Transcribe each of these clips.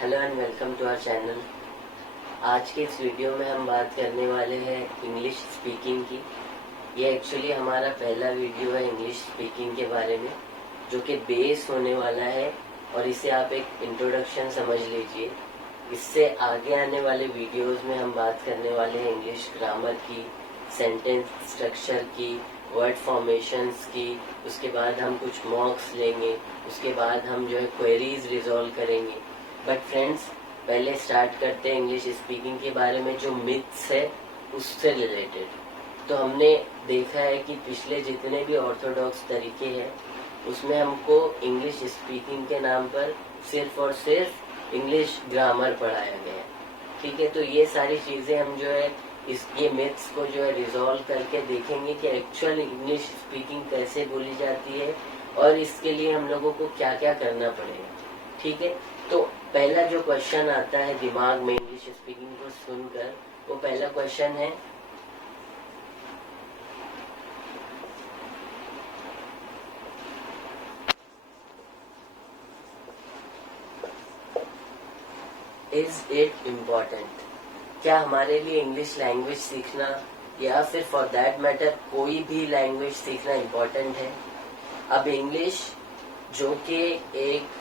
Hello and welcome to our channel. आज के इस वीडियो में हम बात करने वाले हैं इंग्लिश स्पीकिंग की। ये एक्चुअली हमारा पहला वीडियो है इंग्लिश स्पीकिंग के बारे में, जो कि बेस होने वाला है और इसे आप एक इंट्रोडक्शन समझ लीजिए। इससे आगे आने वाले वीडियोस में हम बात करने वाले हैं इंग्लिश ग्रामर की, सेंटेंस स्ट्रक्चर की, वर्ड फॉर्मेशंस की। उसके बाद हम कुछ मॉक्स लेंगे, उसके बाद हम जो है क्वेरीज रिजॉल्व करेंगे। बट फ्रेंड्स, पहले स्टार्ट करते हैं इंग्लिश स्पीकिंग के बारे में जो मिथ्स है उससे रिलेटेड। तो हमने देखा है कि पिछले जितने भी ऑर्थोडॉक्स तरीके हैं उसमें हमको इंग्लिश स्पीकिंग के नाम पर सिर्फ और सिर्फ इंग्लिश ग्रामर पढ़ाया गया है। ठीक है, तो ये सारी चीजें हम जो है ये मिथ्स को जो है रिजॉल्व करके देखेंगे कि एक्चुअल इंग्लिश स्पीकिंग कैसे बोली जाती है और इसके लिए हम लोगों को क्या क्या करना पड़ेगा। ठीक है, तो पहला जो क्वेश्चन आता है दिमाग में इंग्लिश स्पीकिंग को सुनकर, वो पहला क्वेश्चन है इज इट इम्पोर्टेंट। क्या हमारे लिए इंग्लिश लैंग्वेज सीखना या फिर फॉर दैट मैटर कोई भी लैंग्वेज सीखना इम्पोर्टेंट है। अब इंग्लिश जो कि एक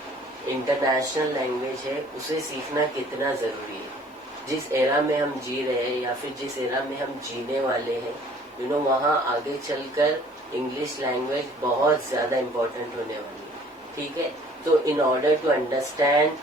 इंटरनेशनल लैंग्वेज है, उसे सीखना कितना जरूरी है। जिस एरा में हम जी रहे हैं या फिर जिस एरा में हम जीने वाले हैं, वहाँ आगे चलकर इंग्लिश लैंग्वेज बहुत ज्यादा इम्पोर्टेंट होने वाली है। ठीक है, तो in order to understand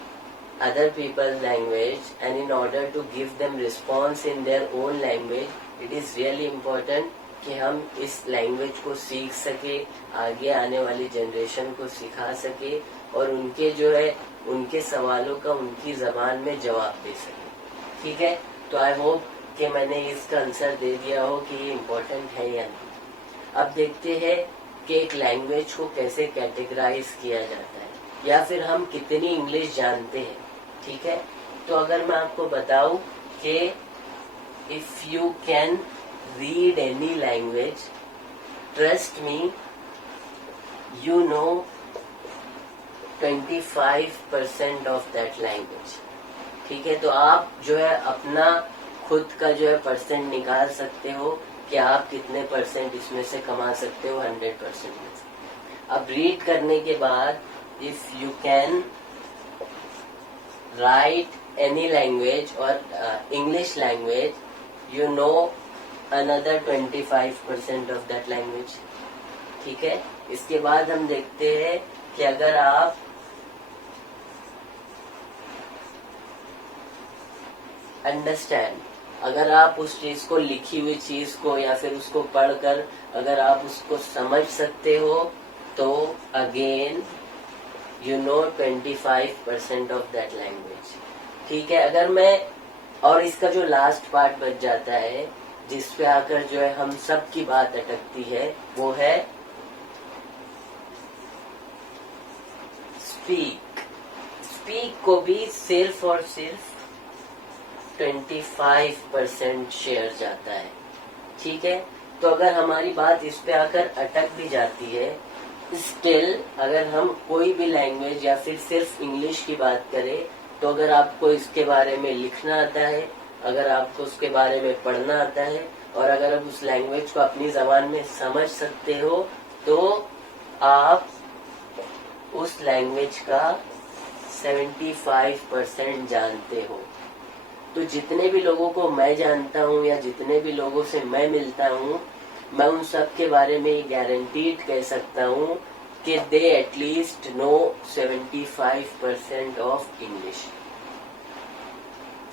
other people's language and in order to give them response in their own language, it is really important कि हम इस लैंग्वेज को सीख सके, आगे आने वाली जनरेशन को सिखा सके और उनके जो है उनके सवालों का उनकी जबान में जवाब दे सके। ठीक है, तो आई होप कि मैंने इसका आंसर दे दिया हो कि ये इम्पोर्टेंट है या नहीं। अब देखते हैं कि एक लैंग्वेज को कैसे कैटेगराइज किया जाता है या फिर हम कितनी इंग्लिश जानते हैं। ठीक है, तो अगर मैं आपको बताऊं कि if you can read any language, trust me, you know 25% of that language. ठीक है, तो आप जो है अपना खुद का जो है परसेंट निकाल सकते हो कि आप कितने परसेंट इसमें से कमा सकते हो 100% में से। अब रीड करने के बाद if you can write any language or English language, you know another 25% of that language। ठीक है, इसके बाद हम देखते हैं कि अगर आप अंडरस्टैंड, अगर आप उस चीज को, लिखी हुई चीज को या फिर उसको पढ़कर अगर आप उसको समझ सकते हो, तो again you know 25% of that language। ठीक है, अगर मैं, और इसका जो लास्ट पार्ट बच जाता है जिस पे आकर जो है हम सब की बात अटकती है, वो है स्पीक। स्पीक को भी सिर्फ और सिर्फ 25% शेयर जाता है। ठीक है, तो अगर हमारी बात इस पे आकर अटक भी जाती है, स्टिल अगर हम कोई भी लैंग्वेज या फिर सिर्फ इंग्लिश की बात करें, तो अगर आपको इसके बारे में लिखना आता है, अगर आपको उसके बारे में पढ़ना आता है और अगर आप उस लैंग्वेज को अपनी जबान में समझ सकते हो, तो आप उस लैंग्वेज का 75% जानते हो। तो जितने भी लोगों को मैं जानता हूँ या जितने भी लोगों से मैं मिलता हूँ, मैं उन सब के बारे में गारंटीड कह सकता हूँ कि दे एटलीस्ट नो 75% ऑफ इंग्लिश।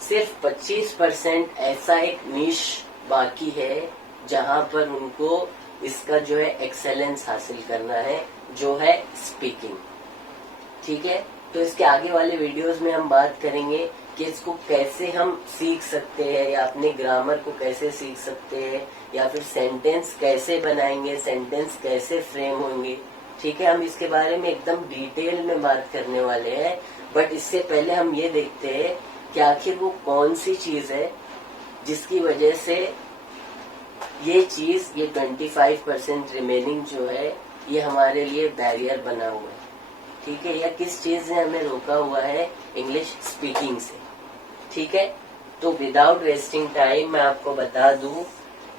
सिर्फ 25% ऐसा एक निश बाकी है जहाँ पर उनको इसका जो है एक्सेलेंस हासिल करना है, जो है स्पीकिंग। ठीक है, तो इसके आगे वाले वीडियोस में हम बात करेंगे कि इसको कैसे हम सीख सकते हैं या अपने ग्रामर को कैसे सीख सकते हैं या फिर सेंटेंस कैसे बनाएंगे, सेंटेंस कैसे फ्रेम होंगे। ठीक है, हम इसके बारे में एकदम डिटेल में बात करने वाले हैं। बट इससे पहले हम ये देखते हैं कि आखिर वो कौन सी चीज है जिसकी वजह से ये 25% रिमेनिंग जो है ये हमारे लिए बैरियर बना हुआ है। ठीक है, या किस चीज ने हमें रोका हुआ है इंग्लिश स्पीकिंग से। ठीक है, तो विदाउट वेस्टिंग टाइम मैं आपको बता दूं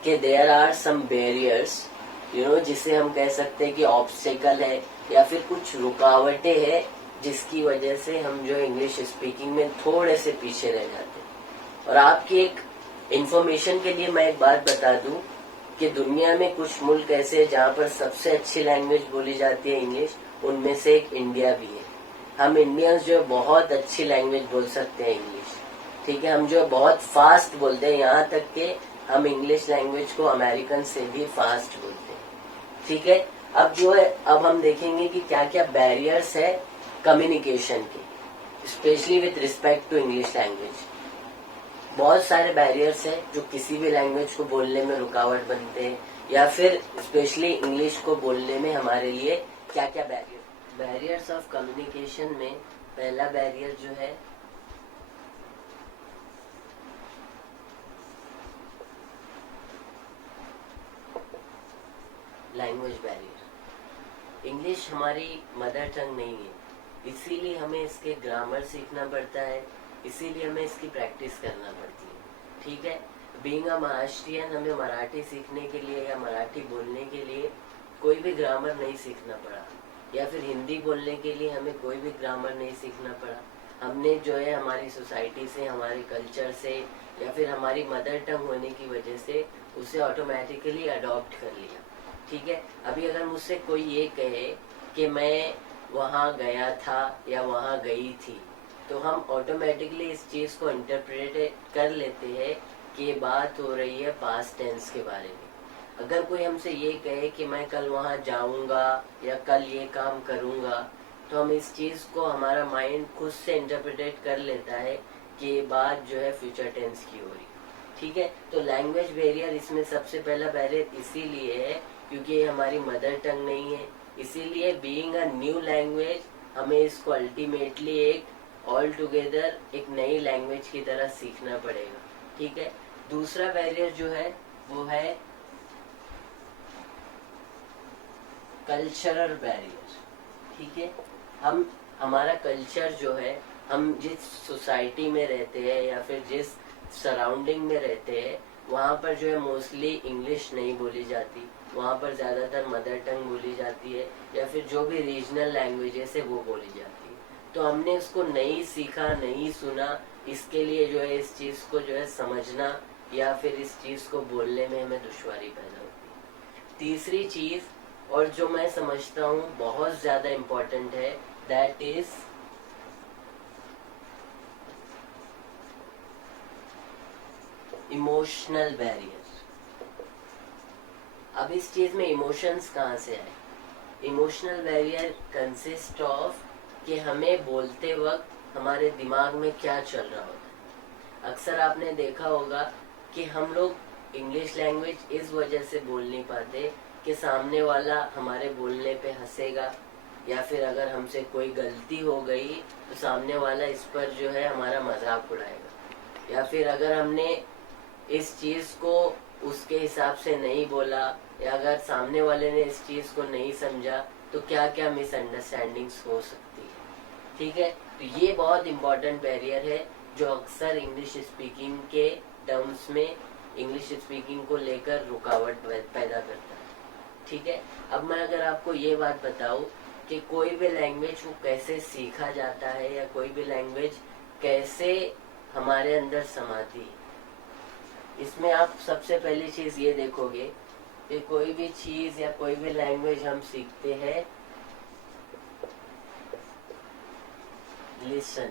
कि देयर आर सम बैरियर्स, जिसे हम कह सकते हैं कि ऑब्स्टेकल है या फिर कुछ रुकावटें हैं जिसकी वजह से हम जो इंग्लिश स्पीकिंग में थोड़े से पीछे रह जाते हैं। और आपकी एक इंफॉर्मेशन के लिए मैं एक बात बता दूं कि दुनिया में कुछ मुल्क ऐसे हैं जहाँ पर सबसे अच्छी लैंग्वेज बोली जाती है इंग्लिश, उनमें से एक इंडिया भी है। हम इंडियंस जो है बहुत अच्छी लैंग्वेज बोल सकते हैं इंग्लिश। ठीक है, हम जो है बहुत फास्ट बोलते हैं, यहाँ तक कि हम इंग्लिश लैंग्वेज को अमेरिकन से भी फास्ट बोलते हैं। ठीक है, अब जो है अब हम देखेंगे कि क्या क्या बैरियर्स है कम्युनिकेशन के, specially with respect to English language. बहुत सारे बैरियर्स हैं जो किसी भी लैंग्वेज को बोलने में रुकावट बनते हैं, या फिर स्पेशली इंग्लिश को बोलने में हमारे लिए क्या क्या बैरियर्स ऑफ कम्युनिकेशन में पहला बैरियर जो है लैंग्वेज बैरियर। इंग्लिश हमारी मदर टंग नहीं है, इसीलिए हमें इसके ग्रामर सीखना पड़ता है, इसीलिए हमें इसकी प्रैक्टिस करना पड़ती है। ठीक है, बीइंग अ महाराष्ट्रियन हमें मराठी सीखने के लिए या मराठी बोलने के लिए कोई भी ग्रामर नहीं सीखना पड़ा, या फिर हिंदी बोलने के लिए हमें कोई भी ग्रामर नहीं सीखना पड़ा। हमने जो है हमारी सोसाइटी से, हमारे कल्चर से, या फिर हमारी मदर टंग होने की वजह से उसे ऑटोमेटिकली अडॉप्ट कर लिया। ठीक है, अभी अगर मुझसे कोई ये कहे कि मैं वहाँ गया था या वहाँ गई थी, तो हम ऑटोमेटिकली इस चीज को इंटरप्रेट कर लेते हैं कि ये बात हो रही है पास्ट टेंस के बारे में। अगर कोई हमसे ये कहे कि मैं कल वहाँ जाऊंगा या कल ये काम करूंगा, तो हम इस चीज को, हमारा माइंड खुद से इंटरप्रेट कर लेता है कि ये बात जो है फ्यूचर टेंस की हो रही। ठीक है, तो लैंग्वेज बैरियर इसमें सबसे पहला बैरियर इसीलिए है क्योंकि ये हमारी मदर टंग नहीं है। इसीलिए बीइंग अ न्यू लैंग्वेज हमें इसको अल्टीमेटली एक ऑल टुगेदर एक नई लैंग्वेज की तरह सीखना पड़ेगा। ठीक है, दूसरा बैरियर जो है वो है कल्चरल बैरियर। ठीक है, हमारा कल्चर जो है, हम जिस सोसाइटी में रहते हैं या फिर जिस सराउंडिंग में रहते हैं, वहाँ पर जो है मोस्टली इंग्लिश नहीं बोली जाती, वहाँ पर ज्यादातर मदर टंग बोली जाती है, या फिर जो भी रीजनल लैंग्वेजेस है वो बोली जाती है। तो हमने उसको नहीं सीखा, नहीं सुना, इसके लिए जो है इस चीज को जो है समझना या फिर इस चीज को बोलने में हमें दुश्वारी पैदा होती है। तीसरी चीज, और जो मैं समझता हूँ बहुत ज्यादा इम्पोर्टेंट है, दैट इज इमोशनल बैरियर। अब इस चीज में इमोशंस कहाँ से आए? इमोशनल बैरियर कंसिस्ट ऑफ कि हमें बोलते वक्त हमारे दिमाग में क्या चल रहा होता है। अक्सर आपने देखा होगा कि हम लोग इंग्लिश लैंग्वेज इस वजह से बोल नहीं पाते कि सामने वाला हमारे बोलने पे हंसेगा, या फिर अगर हमसे कोई गलती हो गई तो सामने वाला इस पर जो है हमारा मजाक उड़ाएगा, या फिर अगर हमने इस चीज को उसके हिसाब से नहीं बोला, या अगर सामने वाले ने इस चीज को नहीं समझा तो क्या क्या मिसअंडरस्टैंडिंग्स हो सकती है। ठीक है, तो ये बहुत इंपॉर्टेंट बैरियर है जो अक्सर इंग्लिश स्पीकिंग के टर्म्स में इंग्लिश स्पीकिंग को लेकर रुकावट पैदा करता है। ठीक है, अब मैं अगर आपको ये बात बताऊं कि कोई भी लैंग्वेज को कैसे सीखा जाता है या कोई भी लैंग्वेज कैसे हमारे अंदर समाती है, इसमें आप सबसे पहली चीज ये देखोगे कि कोई भी चीज या कोई भी लैंग्वेज हम सीखते हैं, लिसन।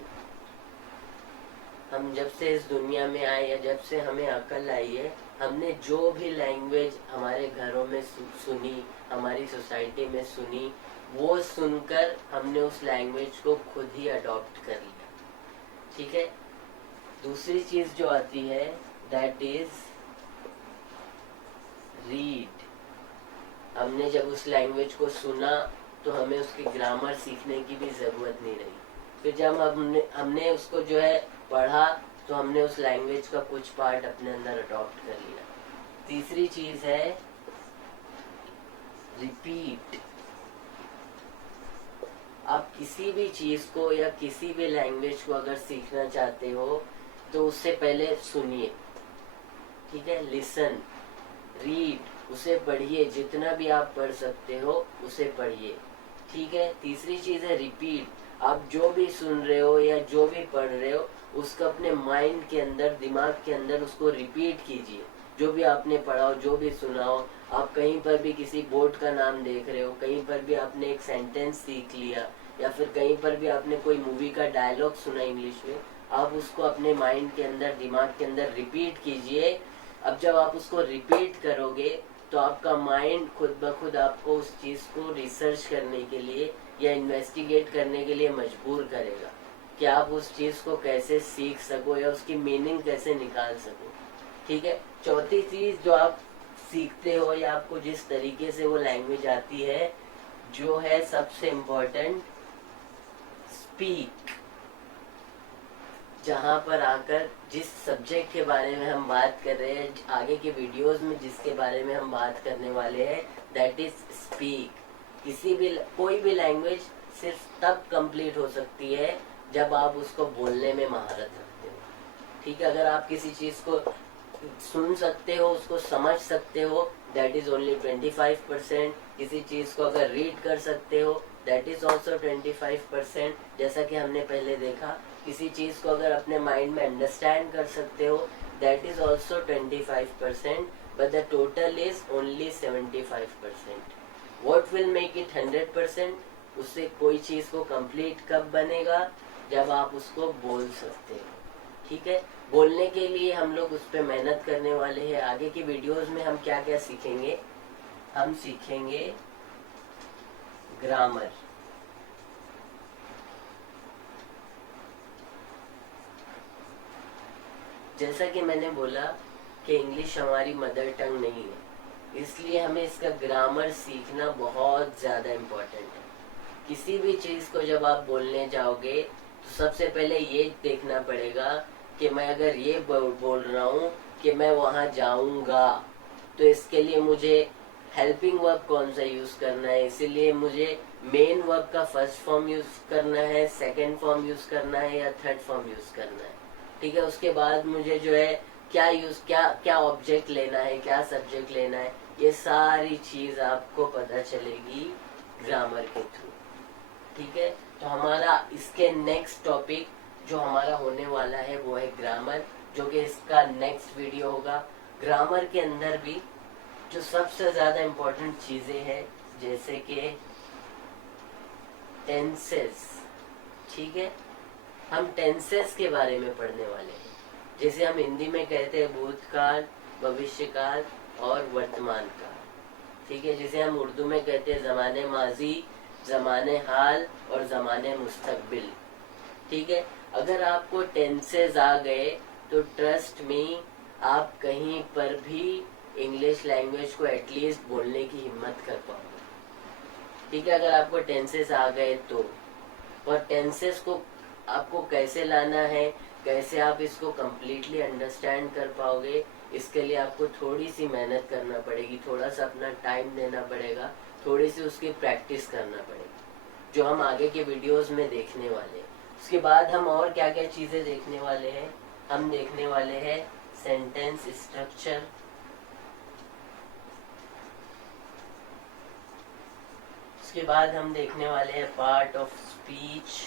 हम जब से इस दुनिया में आए या जब से हमें अकल आई है, हमने जो भी लैंग्वेज हमारे घरों में सुनी, हमारी सोसाइटी में सुनी, वो सुनकर हमने उस लैंग्वेज को खुद ही अडॉप्ट कर लिया। ठीक है, दूसरी चीज जो आती है दैट इज रीड। हमने जब उस लैंग्वेज को सुना तो हमें उसकी ग्रामर सीखने की भी जरूरत नहीं रही। फिर जब हमने उसको जो है पढ़ा तो हमने उस लैंग्वेज का कुछ पार्ट अपने अंदर अडॉप्ट कर लिया। तीसरी चीज है रिपीट। आप किसी भी चीज को या किसी भी लैंग्वेज को अगर सीखना चाहते हो तो उससे पहले सुनिए, ठीक है, लिसन, रीड, उसे पढ़िए, जितना भी आप पढ़ सकते हो उसे पढ़िए, ठीक है। तीसरी चीज है रिपीट, आप जो भी सुन रहे हो या जो भी पढ़ रहे हो उसको अपने माइंड के अंदर, दिमाग के अंदर उसको रिपीट कीजिए। जो भी आपने पढ़ा हो, जो भी सुना हो, आप कहीं पर भी किसी बोर्ड का नाम देख रहे हो, कहीं पर भी आपने एक सेंटेंस सीख लिया या फिर कहीं पर भी आपने कोई मूवी का डायलॉग सुना इंग्लिश में, आप उसको अपने माइंड के अंदर, दिमाग के अंदर रिपीट कीजिए। अब जब आप उसको रिपीट करोगे तो आपका माइंड खुद ब खुद आपको उस चीज को रिसर्च करने के लिए या इन्वेस्टिगेट करने के लिए मजबूर करेगा कि आप उस चीज को कैसे सीख सको या उसकी मीनिंग कैसे निकाल सको, ठीक है। चौथी चीज जो आप सीखते हो या आपको जिस तरीके से वो लैंग्वेज आती है, जो है सबसे इम्पोर्टेंट, स्पीक। जहाँ पर आकर जिस सब्जेक्ट के बारे में हम बात कर रहे हैं, आगे के वीडियोस में जिसके बारे में हम बात करने वाले हैं, दैट इज स्पीक। किसी भी कोई भी लैंग्वेज सिर्फ तब कंप्लीट हो सकती है जब आप उसको बोलने में महारत रखते हो, ठीक है। अगर आप किसी चीज को सुन सकते हो, उसको समझ सकते हो, दैट इज ओनली 25%। किसी चीज को अगर रीड कर सकते हो, दैट इज ऑल्सो 25%। जैसा कि हमने पहले देखा, किसी चीज को अगर अपने माइंड में अंडरस्टैंड कर सकते हो, that is also 25%, but the total is only 75%। What will make it 100%? उससे कोई चीज को कंप्लीट कब बनेगा? जब आप उसको बोल सकते हो, ठीक है। बोलने के लिए हम लोग उस पर मेहनत करने वाले हैं। आगे की वीडियोस में हम क्या क्या सीखेंगे? हम सीखेंगे ग्रामर, जैसा कि मैंने बोला कि इंग्लिश हमारी मदर टंग नहीं है, इसलिए हमें इसका ग्रामर सीखना बहुत ज़्यादा इम्पोर्टेंट है। किसी भी चीज़ को जब आप बोलने जाओगे तो सबसे पहले ये देखना पड़ेगा कि मैं अगर ये बोल रहा हूँ कि मैं वहाँ जाऊँगा, तो इसके लिए मुझे हेल्पिंग वर्ब कौन सा यूज़ करना है, इसीलिए मुझे मेन वर्ब का फर्स्ट फॉर्म यूज़ करना है, सेकेंड फॉर्म यूज़ करना है या थर्ड फॉर्म यूज़ करना है, ठीक है। उसके बाद मुझे जो है क्या ऑब्जेक्ट लेना है, क्या सब्जेक्ट लेना है, ये सारी चीज आपको पता चलेगी ग्रामर के थ्रू, ठीक है। तो हमारा इसके नेक्स्ट टॉपिक जो हमारा होने वाला है वो है ग्रामर, जो कि इसका नेक्स्ट वीडियो होगा। ग्रामर के अंदर भी जो सबसे ज्यादा इम्पोर्टेंट चीजें हैं, जैसे कि टेंसेस, ठीक है। हम टेंसेस के बारे में पढ़ने वाले हैं। जैसे हम हिंदी में कहते हैं भूतकाल, भविष्यकाल और वर्तमान काल, ठीक है। जैसे हम उर्दू में कहते हैं ज़माने माजी, ज़माने हाल और ज़माने मुस्तकबिल, ठीक है। अगर आपको टेंसेस आ गए तो ट्रस्ट मी, आप कहीं पर भी इंग्लिश लैंग्वेज को एटलीस्ट बोलने की हिम्मत कर पाओगे, ठीक है। अगर आपको टेंसेस आ गए तो, और टेंसेस को आपको कैसे लाना है, कैसे आप इसको कम्प्लीटली अंडरस्टैंड कर पाओगे, इसके लिए आपको थोड़ी सी मेहनत करना पड़ेगी, थोड़ा सा अपना टाइम देना पड़ेगा, थोड़ी सी उसकी प्रैक्टिस करना पड़ेगी, जो हम आगे के वीडियोस में देखने वाले हैं। उसके बाद हम और क्या क्या चीज़ें देखने वाले हैं? हम देखने वाले हैं सेंटेंस स्ट्रक्चर, उसके बाद हम देखने वाले हैं पार्ट ऑफ स्पीच,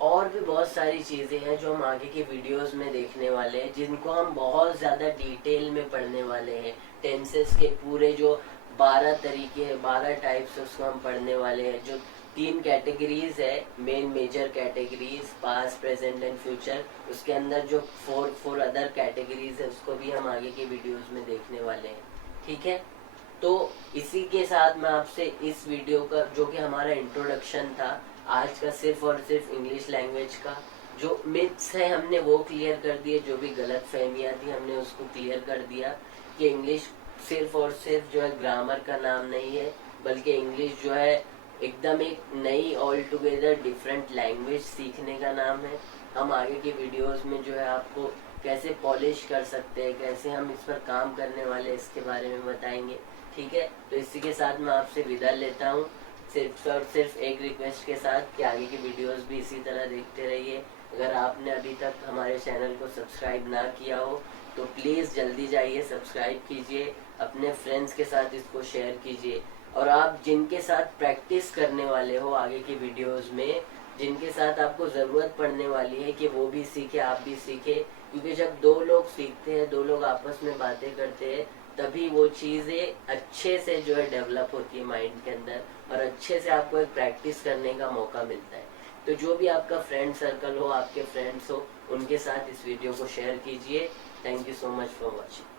और भी बहुत सारी चीज़ें हैं जो हम आगे के वीडियोस में देखने वाले हैं, जिनको हम बहुत ज़्यादा डिटेल में पढ़ने वाले हैं। टेंसेस के पूरे जो 12 तरीके हैं, 12 टाइप्स, उसको हम पढ़ने वाले हैं। जो 3 कैटेगरीज है, major categories, past, present and future, उसके अंदर जो 4 अदर कैटेगरीज है, उसको भी हम आगे के वीडियोस में देखने वाले हैं, ठीक है। तो इसी के साथ मैं आपसे इस वीडियो का, जो कि हमारा इंट्रोडक्शन था आज का, सिर्फ और सिर्फ इंग्लिश लैंग्वेज का, जो मिथ्स है हमने वो क्लियर कर दिए, जो भी गलत फहमियाँ थी हमने उसको क्लियर कर दिया कि इंग्लिश सिर्फ और सिर्फ जो है ग्रामर का नाम नहीं है, बल्कि इंग्लिश जो है एकदम एक नई ऑल टुगेदर डिफरेंट लैंग्वेज सीखने का नाम है। हम आगे के वीडियोस में जो है आपको कैसे पॉलिश कर सकते हैं, कैसे हम इस पर काम करने वाले, इसके बारे में बताएंगे। ठीक है, तो इसी के साथ मैं आपसे विदा लेता हूँ, सिर्फ और सिर्फ एक रिक्वेस्ट के साथ कि आगे की वीडियोस भी इसी तरह देखते रहिए। अगर आपने अभी तक हमारे चैनल को सब्सक्राइब ना किया हो तो प्लीज़ जल्दी जाइए सब्सक्राइब कीजिए, अपने फ्रेंड्स के साथ इसको शेयर कीजिए। और आप जिनके साथ प्रैक्टिस करने वाले हो आगे की वीडियोस में, जिनके साथ आपको ज़रूरत पड़ने वाली है कि वो भी सीखे आप भी सीखे, क्योंकि जब दो लोग सीखते हैं, दो लोग आपस में बातें करते हैं, तभी वो चीज़ें अच्छे से जो है डेवलप होती है माइंड के अंदर, और अच्छे से आपको एक प्रैक्टिस करने का मौका मिलता है। तो जो भी आपका फ्रेंड सर्कल हो, आपके फ्रेंड्स हो, उनके साथ इस वीडियो को शेयर कीजिए। Thank you so much for watching.